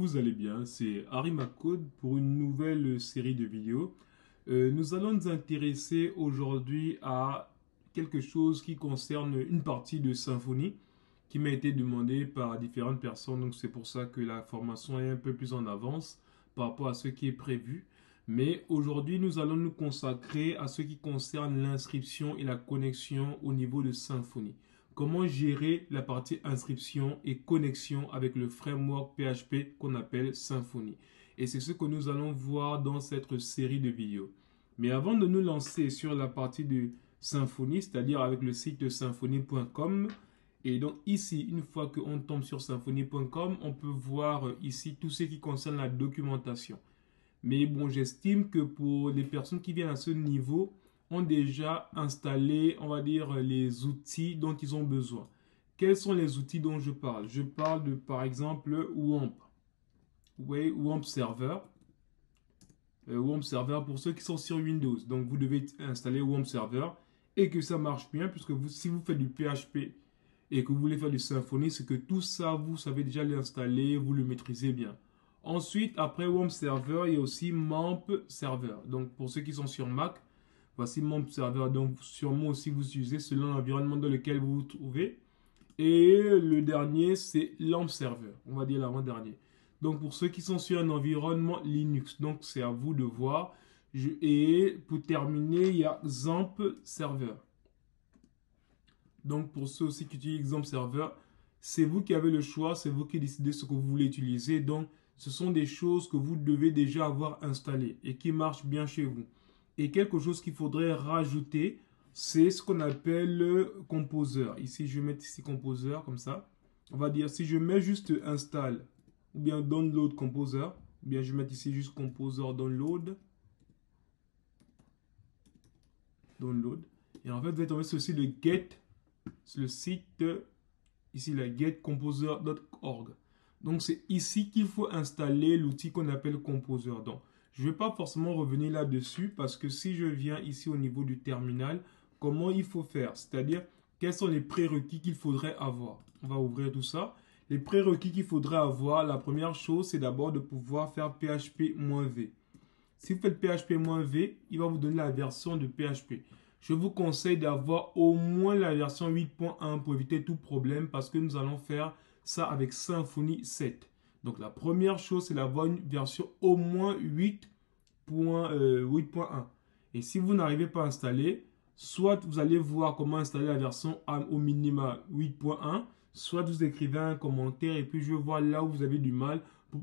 vous allez bien, c'est Harry McCode pour une nouvelle série de vidéos. Nous allons nous intéresser aujourd'hui à quelque chose qui concerne une partie de Symfony qui m'a été demandée par différentes personnes. Donc c'est pour ça que la formation est un peu plus en avance par rapport à ce qui est prévu. Mais aujourd'hui, nous allons nous consacrer à ce qui concerne l'inscription et la connexion au niveau de Symfony. Comment gérer la partie inscription et connexion avec le framework PHP qu'on appelle Symfony. Et c'est ce que nous allons voir dans cette série de vidéos. Mais avant de nous lancer sur la partie de Symfony, c'est-à-dire avec le site symfony.com, et donc ici, une fois qu'on tombe sur symfony.com, on peut voir ici tout ce qui concerne la documentation. Mais bon, j'estime que pour les personnes qui viennent à ce niveau, ont déjà installé, on va dire, les outils dont ils ont besoin. Quels sont les outils dont je parle? Je parle de, par exemple, WAMP. Oui, WAMP Server. WAMP Server pour ceux qui sont sur Windows. Donc, vous devez installer WAMP Server et que ça marche bien, puisque si vous faites du PHP et que vous voulez faire du Symfony, c'est que tout ça, vous savez déjà l'installer, vous le maîtrisez bien. Ensuite, après WAMP Server, il y a aussi MAMP Server. Donc, pour ceux qui sont sur Mac, voici mon serveur. Donc, sûrement aussi vous utilisez selon l'environnement dans lequel vous vous trouvez. Et le dernier, c'est LAMP Server. On va dire l'avant-dernier. Donc, pour ceux qui sont sur un environnement Linux, donc c'est à vous de voir. Et pour terminer, il y a XAMPP Server. Donc, pour ceux aussi qui utilisent XAMPP Server, c'est vous qui avez le choix, c'est vous qui décidez ce que vous voulez utiliser. Donc, ce sont des choses que vous devez déjà avoir installées et qui marchent bien chez vous. Et quelque chose qu'il faudrait rajouter, c'est ce qu'on appelle le Composer. Ici, je vais mettre ici Composer, comme ça. On va dire, si je mets juste install, ou bien download Composer, ou bien je vais mettre ici juste Composer download. Download. Et en fait, vous allez tomber sur le site de Get, sur le site, ici, la getcomposer.org. Donc, c'est ici qu'il faut installer l'outil qu'on appelle Composer. Donc, je ne vais pas forcément revenir là-dessus parce que si je viens ici au niveau du terminal, comment il faut faire? C'est-à-dire, quels sont les prérequis qu'il faudrait avoir? On va ouvrir tout ça. Les prérequis qu'il faudrait avoir, la première chose, c'est d'abord de pouvoir faire PHP-V. Si vous faites PHP-V, il va vous donner la version de PHP. Je vous conseille d'avoir au moins la version 8.1 pour éviter tout problème parce que nous allons faire ça avec Symfony 7. Donc la première chose, c'est d'avoir une version au moins 8.1. Et si vous n'arrivez pas à installer, soit vous allez voir comment installer la version au minima 8.1, soit vous écrivez un commentaire et puis je vais voir là où vous avez du mal pour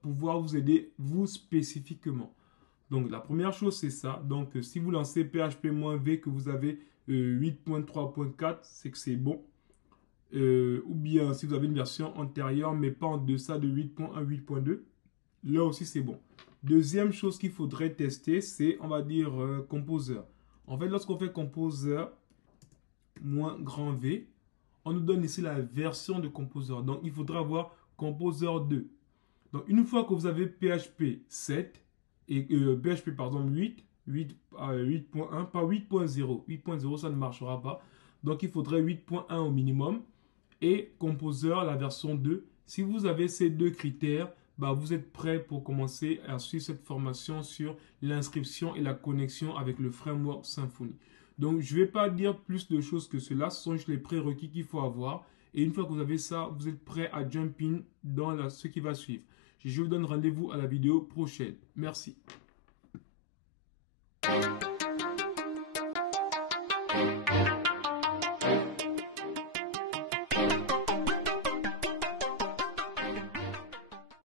pouvoir vous aider vous spécifiquement. Donc la première chose c'est ça. Donc si vous lancez PHP-V que vous avez 8.3.4, c'est que c'est bon. Ou bien si vous avez une version antérieure mais pas en deçà de 8.1, 8.2, là aussi c'est bon. Deuxième chose qu'il faudrait tester, c'est on va dire Composer. En fait, lorsqu'on fait Composer -V, on nous donne ici la version de Composer. Donc il faudra avoir Composer 2. Donc une fois que vous avez PHP 7 et PHP pardon 8.1, pas 8.0. 8.0 ça ne marchera pas. Donc il faudrait 8.1 au minimum. Et Composer, la version 2. Si vous avez ces deux critères, bah, vous êtes prêt pour commencer à suivre cette formation sur l'inscription et la connexion avec le framework Symfony. Donc, je ne vais pas dire plus de choses que cela. Ce sont juste les prérequis qu'il faut avoir. Et une fois que vous avez ça, vous êtes prêt à jump in dans ce qui va suivre. Je vous donne rendez-vous à la vidéo prochaine. Merci.